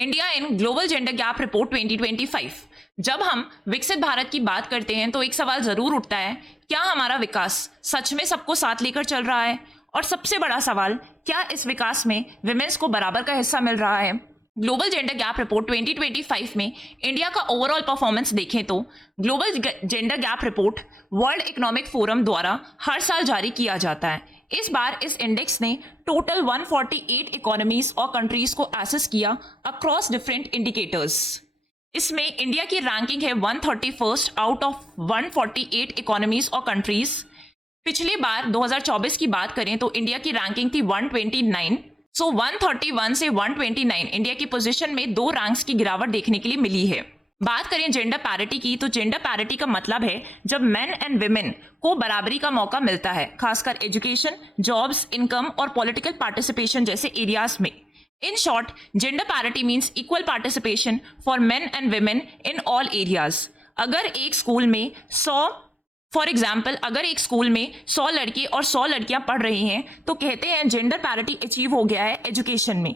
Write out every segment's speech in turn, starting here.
India in global gender gap report 2025। जब हम विकसित भारत की बात करते हैं तो एक सवाल जरूर उठता है, क्या हमारा विकास सच में सबको साथ लेकर चल रहा है? और सबसे बड़ा सवाल, क्या इस विकास में विमेंस को बराबर का हिस्सा मिल रहा है? ग्लोबल जेंडर गैप रिपोर्ट 2025 में इंडिया का ओवरऑल परफॉर्मेंस देखें तो global gender gap report world economic forum द्वारा हर साल जारी किया जाता है। इस बार इस इंडेक्स ने टोटल 148 इकोनॉमीज और कंट्रीज को एसेस किया अक्रॉस डिफरेंट इंडिकेटर्स। इसमें इंडिया की रैंकिंग है 131st आउट ऑफ 148 इकोनॉमीज और कंट्रीज। पिछली बार 2024 की बात करें तो इंडिया की रैंकिंग थी 129। सो 131 से 129 इंडिया की पोजीशन में 2 रैंक्स की गिरावट देखने के लिए मिली है। बात करें जेंडर पैरिटी की तो जेंडर पैरिटी का मतलब है जब मेन एंड विमेन को बराबरी का मौका मिलता है, खासकर एजुकेशन, जॉब्स, इनकम और पॉलिटिकल पार्टिसिपेशन जैसे एरियाज में। In short, gender parity means equal participation for main and women in all areas. अगर एक स्कूल में 100 लड़के और 100 लड़कियां पढ़ रही हैं तो कहते हैं जेंडर पैरिटी अचीव हो गया है एजुकेशन में।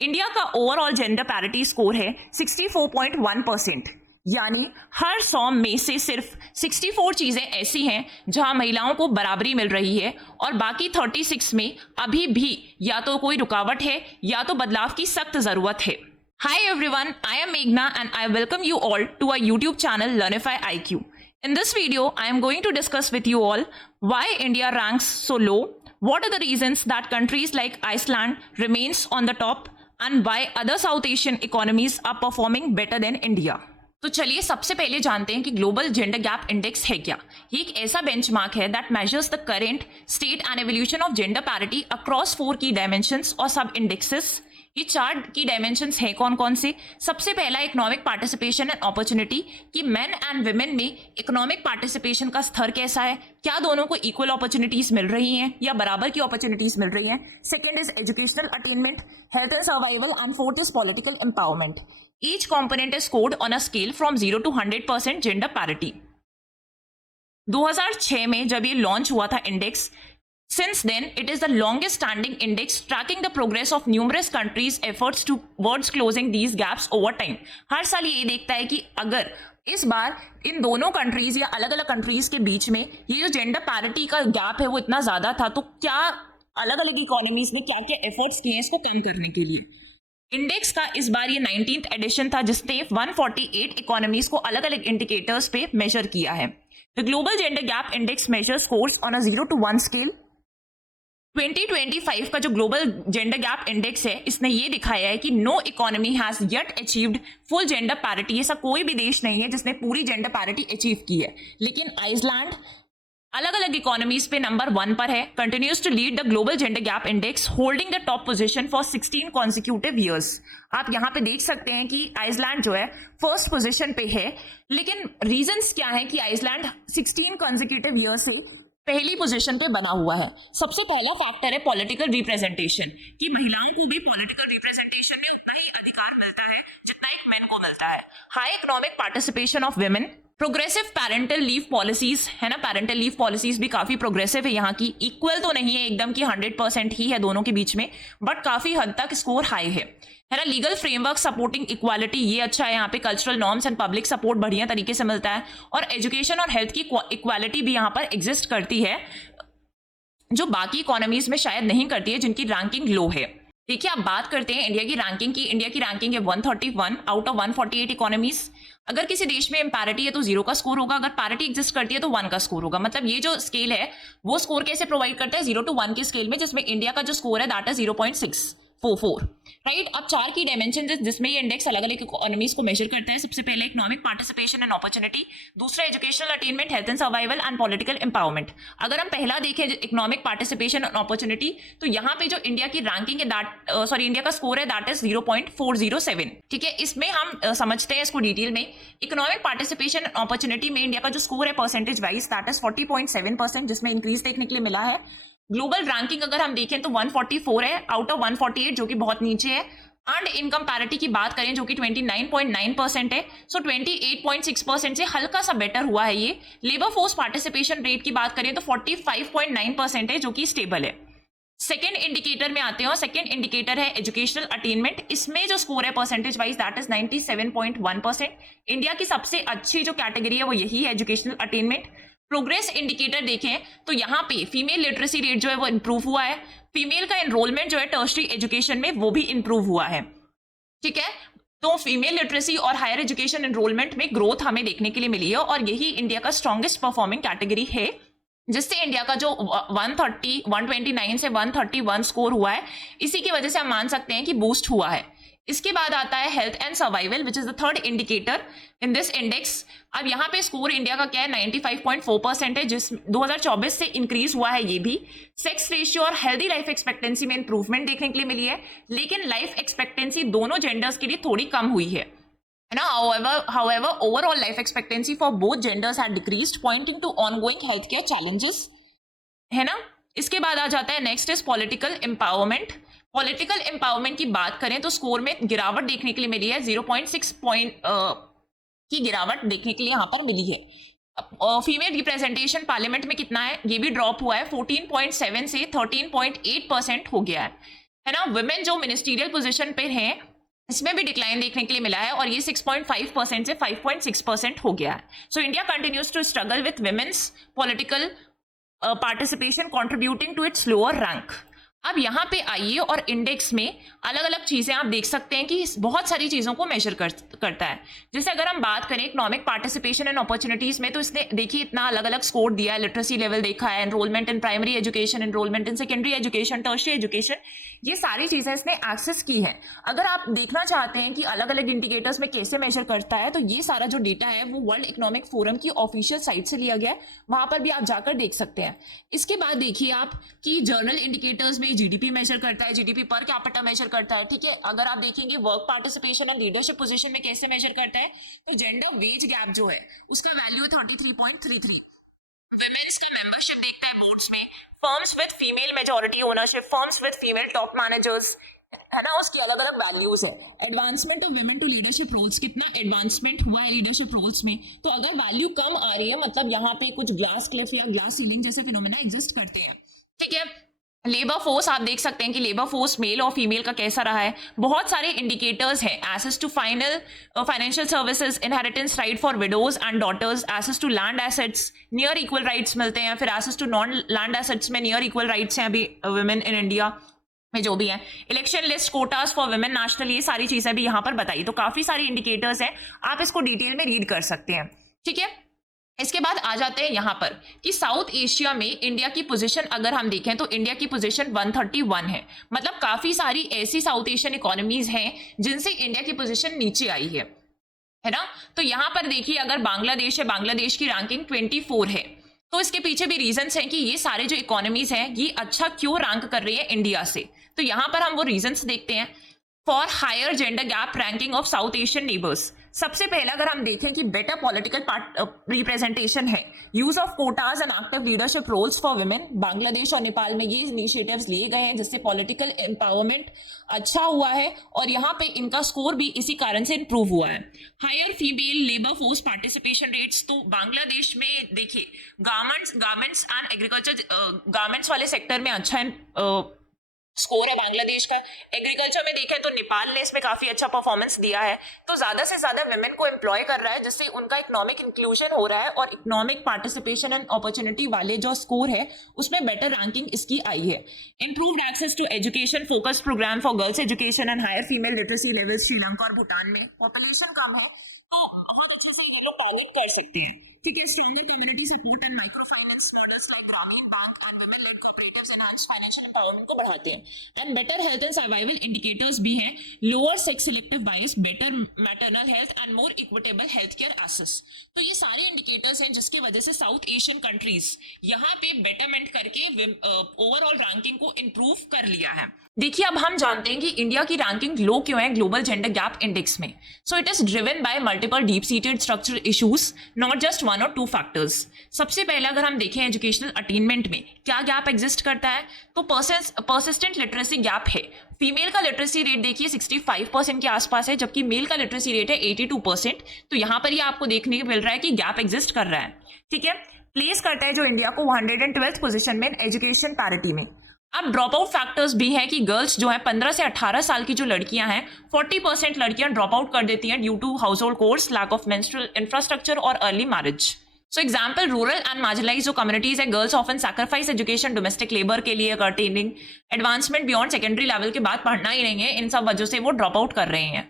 इंडिया का ओवरऑल जेंडर पैरिटी स्कोर है 64.1%, यानी हर 100 में से सिर्फ 64 चीजें ऐसी हैं जहां महिलाओं को बराबरी मिल रही है और बाकी 36 में अभी भी या तो कोई रुकावट है या तो बदलाव की सख्त जरूरत है। Hi everyone, I am Meghna and I welcome you all to our YouTube channel Learnify IQ. In this video, I am going to discuss with you all why India ranks so low, what are the reasons that countries like Iceland remains on the top, and why other South Asian economies are performing better than India. तो चलिए सबसे पहले जानते हैं कि global gender gap index है क्या। ये एक ऐसा बेंचमार्क है that measures the current state and evolution of gender parity across 4 की डायमेंशंस और सब इंडेक्सेस। ये 4 की डायमेंशंस है कौन कौन से? सबसे पहला इकोनॉमिक पार्टिसिपेशन एंड अपॉर्चुनिटी, कि मेन एंड विमेन में इकोनॉमिक पार्टिसिपेशन का स्तर कैसा है, क्या दोनों को इक्वल अपॉर्चुनिटीज मिल रही हैं या बराबर की अपॉर्चुनिटीज मिल रही हैं। Second is educational attainment, health and survival, and fourth is political empowerment. Each component is scored on a scale from 0 to 100% gender parity. 2006 में जब ये लॉन्च हुआ था index, since then it is the longest standing index tracking the progress of numerous countries efforts towards closing these gaps over time। हर साल ये देखता है कि अगर इस बार इन दोनों कंट्रीज या अलग अलग कंट्रीज के बीच में ये जो जेंडर पैरिटी का गैप है वो इतना ज्यादा था तो क्या अलग अलग इकोनॉमीज ने क्या क्या एफर्ट्स किए इसको कम करने के लिए। इंडेक्स का इस बार ये 19th एडिशन था जिसने 148 इकोनॉमीज को अलग अलग इंडिकेटर्स पे मेजर किया है। The global gender gap index major scores on a 0 to 1 scale. 2025 का जो ग्लोबल जेंडर गैप इंडेक्स है इसने ये दिखाया है कि no economy has yet achieved full gender parity. ऐसा कोई भी देश नहीं है जिसने पूरी जेंडर पैरिटी अचीव की है, लेकिन आइसलैंड अलग अलग इकोनॉमीज पे नंबर 1 पर है, continues to lead the global gender gap index holding the top position for 16 consecutive years. आप यहाँ पे देख सकते हैं कि आइसलैंड जो है फर्स्ट पोजीशन पे है, लेकिन रीजंस क्या है कि आइसलैंड 16 कॉन्सिक्यूटिव ईयर से पहली पोजीशन पे बना हुआ है। सबसे पहला फैक्टर है पॉलिटिकल रिप्रेजेंटेशन, कि महिलाओं को भी पॉलिटिकल रिप्रेजेंटेशन में उतना ही अधिकार मिलता है जितना एक मेन को मिलता है। High economic participation of women, progressive parental leave policies है ना, पेरेंटल लीव पॉलिसीज भी काफी प्रोग्रेसिव है यहाँ की। इक्वल तो नहीं है एकदम कि 100% ही है दोनों के बीच में, बट काफी हद तक स्कोर हाई है ना। लीगल फ्रेमवर्क सपोर्टिंग इक्वालिटी, ये अच्छा है यहाँ पे। Cultural norms and public support बढ़िया तरीके से मिलता है, और एजुकेशन और हेल्थ की इक्वालिटी भी यहाँ पर एग्जिस्ट करती है जो बाकी इकोनॉमीज में शायद नहीं करती है जिनकी रैंकिंग लो है। देखिए, आप बात करते हैं इंडिया की रैंकिंग की। इंडिया की रैंकिंग है 131 आउट ऑफ 148 इकोनॉमीज। अगर किसी देश में पैरिटी है तो 0 का स्कोर होगा, अगर पैरिटी एग्जिस्ट करती है तो 1 का स्कोर होगा। मतलब ये जो स्केल है वो स्कोर कैसे प्रोवाइड करता है 0 to 1 के स्केल में, जिसमें इंडिया का जो स्कोर है दैट इज 0.644, राइट। अब 4 की डायमेंशन जिसमें ये इंडेक्स अलग अलग इकोनॉमीज को मेजर करता है। सबसे पहले इकोनॉमिक पार्टिसिपेशन एंड अपॉर्चुनिटी, दूसरा educational attainment, health and survival and political empowerment. अगर हम पहला देखें इकोनॉमिक पार्टिसिपेशन एंड अपॉर्चुनिटी, तो यहाँ पे जो इंडिया की रैंकिंग है इंडिया का स्कोर है दैट इज 0.407, ठीक है। इसमें हम समझते हैं इसको डिटेल में। इकोनॉमिक पार्टिसिपेशन एंड अपॉर्चुनिटी में इंडिया का जो स्कोर है परसेंटेज वाइज दैट इज 40.7%, जिसमें इंक्रीज देखने के लिए मिला है। ग्लोबल रैंकिंग अगर हम देखें तो 144 है आउट ऑफ 148, जो कि बहुत नीचे है। अर्नड इनकम पैरिटी की बात करें जो कि 29.9% है, सो 28.6% से हल्का सा बेटर हुआ है ये। लेबर फोर्स पार्टिसिपेशन रेट की बात करें तो 45.9% है, जो कि स्टेबल है। सेकेंड इंडिकेटर में आते हैं और सेकेंड इंडिकेटर है एजुकेशनल अटेनमेंट। इसमें जो स्कोर है percentage wise that is 97.1%। India की सबसे अच्छी जो कैटेगरी है वो यही है, एजुकेशनल अटेनमेंट। प्रोग्रेस इंडिकेटर देखें तो यहाँ पे फीमेल लिटरेसी रेट जो है वो इंप्रूव हुआ है, फीमेल का एनरोलमेंट जो है टर्शरी एजुकेशन में वो भी इंप्रूव हुआ है। ठीक है, तो फीमेल लिटरेसी और हायर एजुकेशन एनरोलमेंट में ग्रोथ हमें देखने के लिए मिली है और यही इंडिया का स्ट्रॉन्गेस्ट परफॉर्मिंग कैटेगरी है, जिससे इंडिया का जो 129 से 131 स्कोर हुआ है, इसी की वजह से हम मान सकते हैं कि बूस्ट हुआ है। इसके बाद आता है health and survival which is the third indicator in this index. अब यहाँ पे स्कोर इंडिया का क्या है 95.4% है, जिस 2024 से इंक्रीज हुआ है। ये भी सेक्स रेशियो और हेल्दी लाइफ एक्सपेक्टेंसी में इंप्रूवमेंट देखने के लिए मिली है, लेकिन लाइफ एक्सपेक्टेंसी दोनों जेंडर्स के लिए थोड़ी कम हुई है ना। However, overall life expectancy for both genders had decreased, pointing to ongoing healthcare challenges, है ना। इसके बाद आ जाता है next is political empowerment. Political empowerment की बात करें तो स्कोर में गिरावट देखने के लिए मिली है, 0.6 पॉइंट की गिरावट देखने के लिए यहाँ पर मिली है। फीमेल रिप्रेजेंटेशन पार्लियामेंट में कितना है, ये भी ड्रॉप हुआ है, 14.7 से 13.8% हो गया है ना। वुमेन जो मिनिस्टीरियल पोजीशन पे हैं इसमें भी डिक्लाइन देखने के लिए मिला है और ये 6.5% से 5.6% हो गया है। So India continues to struggle with women's political participation contributing to its lower rank. अब यहाँ पे आइए और इंडेक्स में अलग अलग चीज़ें आप देख सकते हैं कि बहुत सारी चीज़ों को मेजर करता है। जैसे अगर हम बात करें इकोनॉमिक पार्टिसिपेशन एंड अपॉर्चुनिटीज़ में, तो इसने देखिए इतना अलग अलग स्कोर दिया है। लिटरेसी लेवल देखा है, enrolment in primary education, enrolment in secondary education, tertiary education, ये सारी चीज़ें इसने एक्सेस की है। अगर आप देखना चाहते हैं कि अलग अलग इंडिकेटर्स में कैसे मेजर करता है, तो ये सारा जो डेटा है वो वर्ल्ड इकोनॉमिक फोरम की ऑफिशियल साइट से लिया गया है, वहाँ पर भी आप जाकर देख सकते हैं। इसके बाद देखिए आप कि जर्नल इंडिकेटर्स में जीडीपी मेजर करता है, जीडीपी पर कैपिटा मेजर करता है। ठीक है, अगर आप देखेंगे वर्क पार्टिसिपेशन और लीडरशिप पोजीशन में कैसे मेजर करता है, तो जेंडर वेज गैप जो है उसका वैल्यू 33.33। विमेन्स का मेंबरशिप देखता है बोर्ड्स में, firms with female majority ownership, firms with female top managers, है ना, उसकी अलग अलग वैल्यूज है। Advancement of women to leadership roles, कितना एडवांसमेंट हुआ है लीडरशिप रोल्स में, तो अगर वैल्यू कम आ रही है मतलब यहाँ पे कुछ ग्लास क्लिफ या ग्लास सीलिंग जैसे फिनोमेना एग्जिस्ट करते हैं। ठीक है, लेबर फोर्स आप देख सकते हैं कि लेबर फोर्स मेल और फीमेल का कैसा रहा है। बहुत सारे इंडिकेटर्स हैं, access to financial services, inheritance right for widows and daughters, access to land assets, near equal rights मिलते हैं, फिर access to non land assets में नियर इक्वल राइट्स हैं अभी वुमेन इन इंडिया में जो भी है। Election list, quotas for women national, ये सारी चीजें भी यहाँ पर बताई। तो काफी सारी इंडिकेटर्स हैं, आप इसको डिटेल में रीड कर सकते हैं। ठीक है, इसके बाद आ जाते हैं यहाँ पर कि साउथ एशिया में इंडिया की पोजीशन अगर हम देखें तो इंडिया की पोजीशन 131 है। मतलब काफी सारी ऐसी साउथ एशियन इकोनॉमीज हैं जिनसे इंडिया की पोजीशन नीचे आई है ना। तो यहाँ पर देखिए अगर बांग्लादेश है, बांग्लादेश की रैंकिंग 24 है, तो इसके पीछे भी रीजंस हैं कि ये सारे जो इकोनॉमीज हैं ये अच्छा क्यों रैंक कर रही है इंडिया से। तो यहाँ पर हम वो रीजंस देखते हैं। For higher gender gap ranking of South Asian neighbours, सबसे पहला अगर हम देखें कि बेटर पॉलिटिकल रिप्रेजेंटेशन है, use of quotas and active leadership roles for women, Bangladesh और नेपाल में ये इनिशिएटिव्स लिए गए हैं जिससे पॉलिटिकल एम्पावरमेंट अच्छा हुआ है और यहाँ पे इनका स्कोर भी इसी कारण से इंप्रूव हुआ है। Higher female labour force participation rates, तो बांग्लादेश में देखिए गारमेंट्स एंड एग्रीकल्चर, गारमेंट्स वाले सेक्टर में अच्छा स्कोर है बांग्लादेश का। एग्रीकल्चर में देखें तो नेपाल ने इसमें काफी अच्छा परफॉर्मेंस दिया है, तो ज्यादा से ज्यादा वुमेन को एम्प्लॉय कर रहा है जिससे उनका इकोनॉमिक इंक्लूजन हो रहा है और इकोनॉमिक पार्टिसिपेशन एंड अपॉर्चुनिटी वाले जो स्कोर है उसमें बेटर रैंकिंग इसकी आई है। Improved access to education, focus programme for girls education and higher female literacy level, Sri Lanka और भूटान में पॉपुलेशन कम है तो टारगेट कर सकते हैं। ठीक है, stronger community support and microfinance models like Grameen Bank and women led cooperatives enhance financial empowerment को बढ़ाते हैं। And better health and survival indicators भी हैं, lower sex selective bias, better maternal health and more equitable health care access. तो ये सारे indicators हैं जिसके वजह से साउथ एशियन कंट्रीज यहाँ पे बेटरमेंट करके ओवरऑल रैंकिंग को इंप्रूव कर लिया है। देखिए अब हम जानते हैं कि इंडिया की रैंकिंग लो क्यों है ग्लोबल जेंडर गैप इंडेक्स में। So it is driven by multiple deep seated structural issues, not just one और टू फैक्टर्स। सबसे पहले अगर हम देखें एजुकेशनल अटेनमेंट में क्या गैप एग्जिस्ट करता है, तो परसिस्टेंट लिटरेसी गैप है। फीमेल का लिटरेसी रेट देखिए 65% के आसपास है, जबकि मेल का लिटरेसी रेट है 82%। तो यहाँ पर ये आपको देखने को मिल रहा है कि गैप एग्जिस्ट कर रहा है। ठीक है, प्लेस करता है जो इंडिया को 112th पोजीशन में एजुकेशन पैरिटी में। अब ड्रॉप आउट फैक्टर्स भी है कि गर्ल्स जो है 15 से 18 साल की जो लड़कियां हैं 40% लड़कियां ड्रॉप आउट कर देती हैं due to household chores, lack of menstrual infrastructure और early marriage. So example, rural and marginalise जो कम्युनिटीज है, girls often sacrifice education domestic labour के लिए, attaining advancement beyond secondary level के बाद पढ़ना ही नहीं है, इन सब वजह से वो ड्रॉप आउट कर रहे हैं।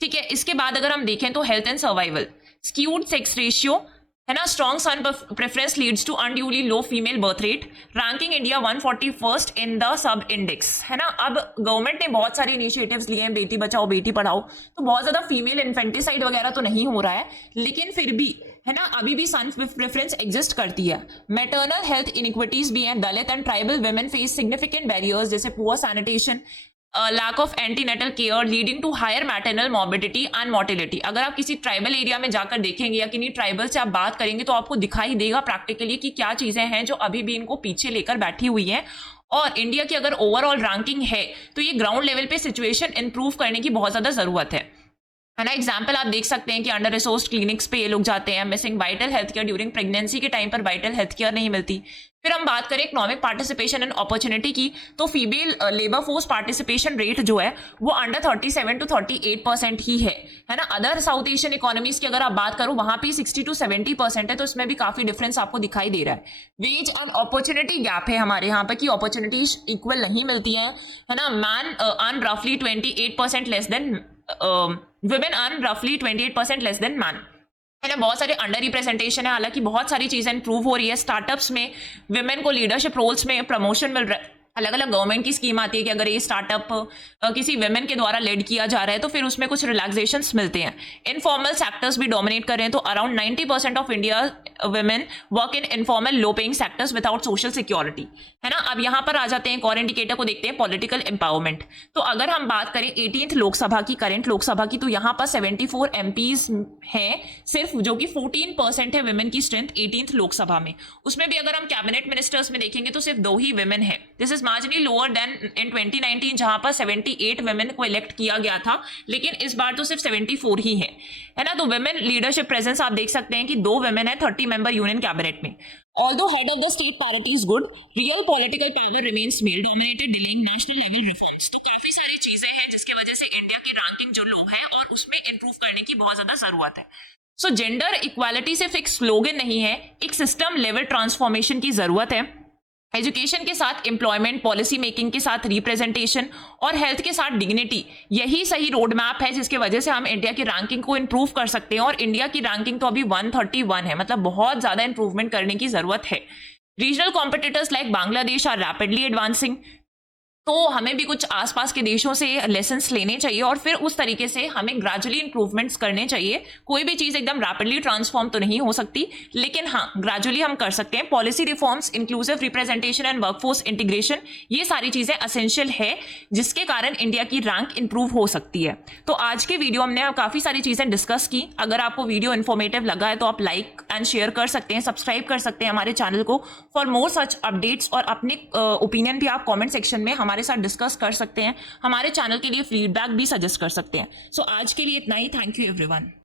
ठीक है, इसके बाद अगर हम देखें तो health and survival, skewed sex ratio है ना, strong son preference leads to unduly low female birth rate, ranking India 141st in the sub index, है ना। अब गवर्नमेंट ने बहुत सारे इनिशिएटिव्स लिए हैं, बेटी बचाओ बेटी पढ़ाओ, तो बहुत ज्यादा फीमेल इन्फेंटिसाइड वगैरह तो नहीं हो रहा है, लेकिन फिर भी है ना अभी भी सन प्रेफरेंस एग्जिस्ट करती है। मैटरनल हेल्थ इनइक्विटीज भी हैं, Dalit and tribal women face significant barriers जैसे poor sanitation, lack of antenatal care leading to higher maternal morbidity and mortality. अगर आप किसी ट्राइबल एरिया में जाकर देखेंगे या किन्हीं ट्राइबल से आप बात करेंगे तो आपको दिखाई देगा प्रैक्टिकली कि क्या चीजें हैं जो अभी भी इनको पीछे लेकर बैठी हुई हैं। और इंडिया की अगर ओवरऑल रैंकिंग है तो ये ग्राउंड लेवल पे सिचुएशन इंप्रूव करने की बहुत ज्यादा जरूरत है ना। एग्जाम्पल आप देख सकते हैं कि अंडर रिसोर्स्ड क्लिनिक्स पे ये लोग जाते हैं, missing vital health care during pregnancy के टाइम पर वाइटल हेल्थ केयर नहीं मिलती। फिर हम बात करें इकोनॉमिक पार्टिसिपेशन एंड अपॉर्चुनिटी की, तो female labour force participation rate जो है वो अंडर 37 to 38% ही है ना। अदर साउथ एशियन इकोनॉमीज की अगर आप बात करो वहां पे 60 to 70% है, तो इसमें भी काफी डिफरेंस आपको दिखाई दे रहा है। वेज एंड अपॉर्चुनिटी गैप है हमारे यहाँ पे कि अपॉर्चुनिटीज इक्वल नहीं मिलती है ना। मैन अर्न रफली 28% less than women earn roughly 28% less than man, है ना। बहुत सारे अंडर रिप्रेजेंटेशन है, हालांकि बहुत सारी चीजें इंप्रूव हो रही है। स्टार्टअप्स में विमेन को लीडरशिप रोल्स में प्रमोशन मिल रहा है, अलग अलग गवर्नमेंट की स्कीम आती है कि अगर ये स्टार्टअप किसी विमेन के द्वारा लीड किया जा रहा है तो फिर उसमें कुछ रिलैक्सेशंस मिलते हैं। इनफॉर्मल सेक्टर्स भी डोमिनेट कर रहे हैं, तो around 90% of India women work in informal low paying sectors without social security, है ना। अब यहाँ पर आ जाते हैं, एक और इंडिकेटर को देखते हैं, पॉलिटिकल एम्पावरमेंट। तो अगर हम बात करें 18th लोकसभा की, करंट लोकसभा की, तो यहाँ पर 74 MPs हैं सिर्फ, जो कि 14% है विमेन की स्ट्रेंथ 18th लोकसभा में। उसमें भी अगर हम कैबिनेट मिनिस्टर्स में देखेंगे तो सिर्फ 2 ही विमेन है। This is marginally lower than in 2019 जहां पर 78 विमेन को इलेक्ट किया गया था, लेकिन इस बार तो सिर्फ 74 ही है ना। तो विमेन लीडरशिप प्रेजेंस आप देख सकते हैं कि 2 विमेन है 30 मेंबर यूनियन कैबिनेट में। Although head of the state parity is good, real political power remains male dominated, delaying national level reforms। तो काफी सारी चीजें हैं जिसकी वजह से इंडिया की रैंकिंग जो लो है और उसमें इंप्रूव करने की बहुत ज्यादा जरूरत है। सो जेंडर इक्वालिटी से फिक्स स्लोगन नहीं है, एक सिस्टम लेवल ट्रांसफॉर्मेशन की जरूरत है। एजुकेशन के साथ एम्प्लॉयमेंट, पॉलिसी मेकिंग के साथ रिप्रेजेंटेशन और हेल्थ के साथ डिग्निटी, यही सही रोड मैप है जिसके वजह से हम इंडिया की रैंकिंग को इंप्रूव कर सकते हैं। और इंडिया की रैंकिंग तो अभी 131 है, मतलब बहुत ज्यादा इंप्रूवमेंट करने की जरूरत है। Regional competitors like Bangladesh are rapidly advancing, तो हमें भी कुछ आसपास के देशों से लेसन्स लेने चाहिए और फिर उस तरीके से हमें ग्रेजुअली इंप्रूवमेंट्स करने चाहिए। कोई भी चीज़ एकदम रैपिडली ट्रांसफॉर्म तो नहीं हो सकती, लेकिन हाँ ग्रेजुअली हम कर सकते हैं। Policy reforms, inclusive representation and workforce integration, ये सारी चीज़ें असेंशियल है जिसके कारण इंडिया की रैंक इंप्रूव हो सकती है। तो आज के वीडियो हमने काफ़ी सारी चीज़ें डिस्कस की। अगर आपको वीडियो इन्फॉर्मेटिव लगा है तो आप लाइक एंड शेयर कर सकते हैं, सब्सक्राइब कर सकते हैं हमारे चैनल को फॉर मोर सच अपडेट्स, और अपने ओपिनियन भी आप कॉमेंट सेक्शन में हमारे साथ डिस्कस कर सकते हैं। हमारे चैनल के लिए फीडबैक भी सजेस्ट कर सकते हैं। सो आज के लिए इतना ही। Thank you everyone.